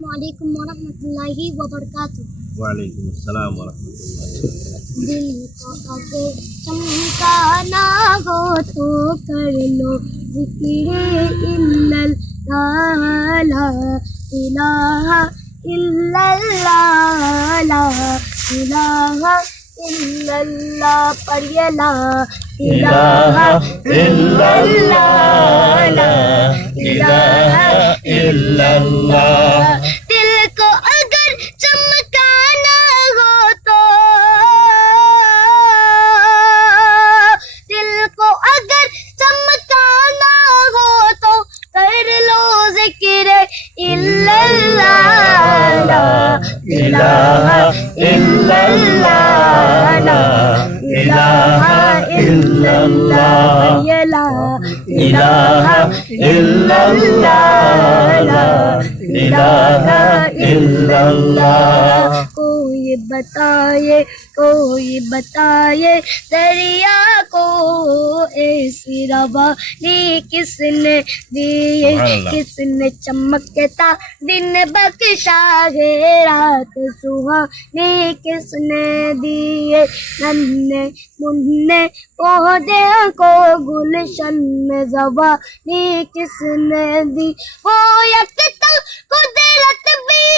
আলাইকুম রহমতুল্লাহি ওয়াবারকাত ওয়ালাইকুম আসসালাম ওয়া রাহমাতুল্লাহি দিল কাকে চমকা না গো তো কর লো জিকিরে ইল্লাল লা ইলাহা ইল্লাল্লাহ লা ইলাহা ইল্লাল্লাহ الہ الا اللہ لا الہ الا اللہ الہ الا اللہ الہ الا اللہ کوئی بتائے کوئی بتائے دریا کو کسی ربا نے کس نے دیے کس نے چمکتا دن بخشا ہے رات سہا نے کس نے دیے ننے منہ پودے کو گلشن میں زبا نے کس نے دی وہ یک یکتا قدرت بھی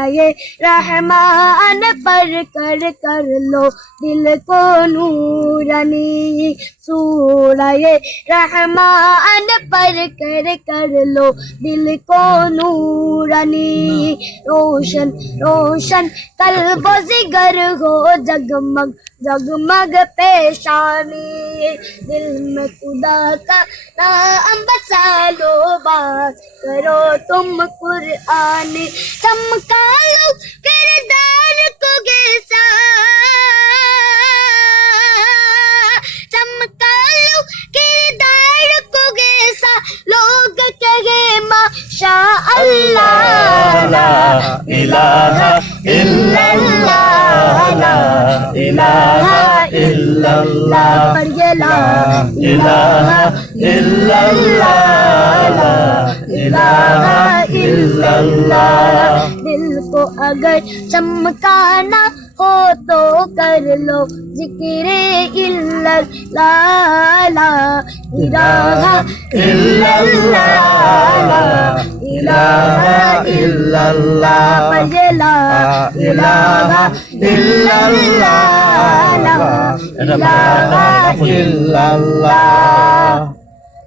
ذرا یہ رحمان پر کر کر لو دل کو نورانی سورہ رحمان پر کر کر لو دل کو نورانی روشن روشن قلب و زگر ہو جگمگ جگمگ پیشانی دل میں خدا کا نام بسالو بات کرو تم قرآن چمکا ilaha illallah la ilaha الا دل کو اگر چمکانا ہو تو کر لو ذکر اللہ اللہ ilaha illallah la ilaha illallah la ilaha illallah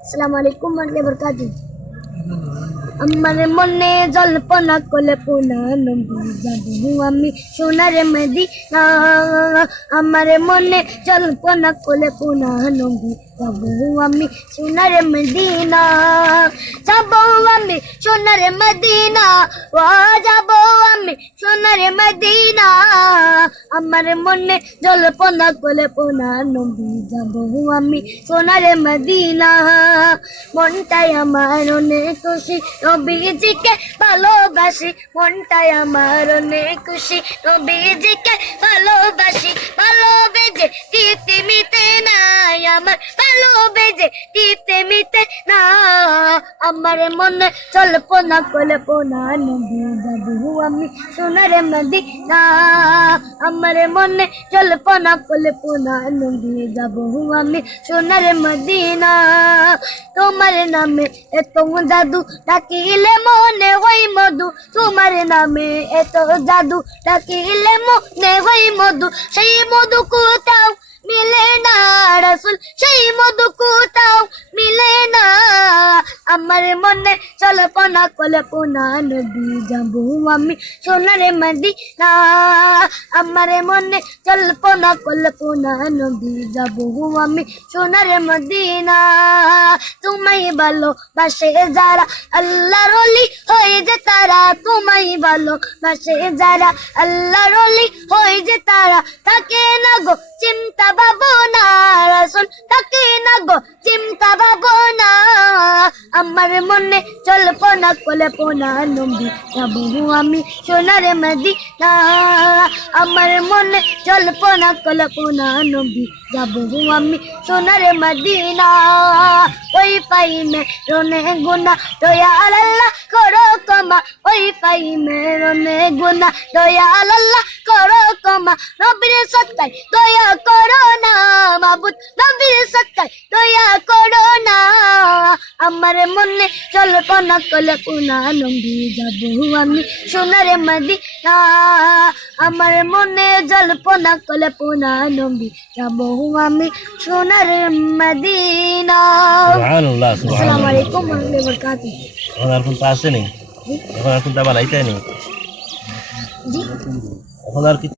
assalamualaikum warahmatullahi wabarakatuh من جلپنا کل پونا نم جب آن دینا آنے جلپنا کل پونا نمارے مدینہ جب آ مدنا جب آمارے مدینہ আমার মনে জল্পনা কল্পনা নবী যাব আমি সোনার মদিনা। মনটাই আমার অনেক খুশি, নবীজিকে ভালোবাসি। মনটাই আমার অনেক খুশি, নবীজিকে ভালোবাসি। ভালোবেজে দিতে মিতে নাই, আমার ভালোবেজে দিতে মিতে না আমার মনে জল্পনা, কল্পনা নবী যাব আমি সোনার মদিনা। আমার মনে জল্পনা, কল্পনা নবী যাব আমি সোনার মদিনা। তোমার নামে এত জাদু ডাকিলে মনে হই মধু। তোমার নামে এত জাদু ডাকিলে মনে হই মধু। সেই মধু কোথাও মিলে না রসুল সেই মধু কোথাও মিলে না আমার মনে চলপনা কল্পনা নদী যাব আমি সোনারে মদিনা আমার মনে চলপনা কল্পনা নদী যাব আমি সোনারে মদিনা তোমায় ভালো বাসে যারা আল্লাহ রলি হয়ে যে তারা তোমায় ভালো বাসে যারা আল্লাহ রলি হয়ে যে তারা তাকে না গো চিন্তা ভাবনা আমার মনে চলপনা কল্পনা নবী যাব আমি সোনারে মদিনা। আমার মনে চলপনা কল্পনা নবী যাব আমি সোনারে মদিনা। ওই পাই মে রনে গুনা দয়া আল্লাহ করো কমা ওই পাই মে রনে গুনা দয়া আল্লাহ করো কমা নবীর সত্তাই দয়া করো না, মাবুদ। নবীর সত্তাই দয়া করো না। আমার মনে চলপনা কল্পনা নবী যাব আমি। সোনারে মদিনা আমার মনে জল্পনা কল্পনা নবী যাব আমি। সোনারে মদিনা। আসসালামু আলাইকুম ওয়া রাহমাতুল্লাহি ওয়া বারাকাতুহু এখন আর কোনটা আসেনি? এখন আর কোনটা বানাইতে নি জি। এখন আর কিছু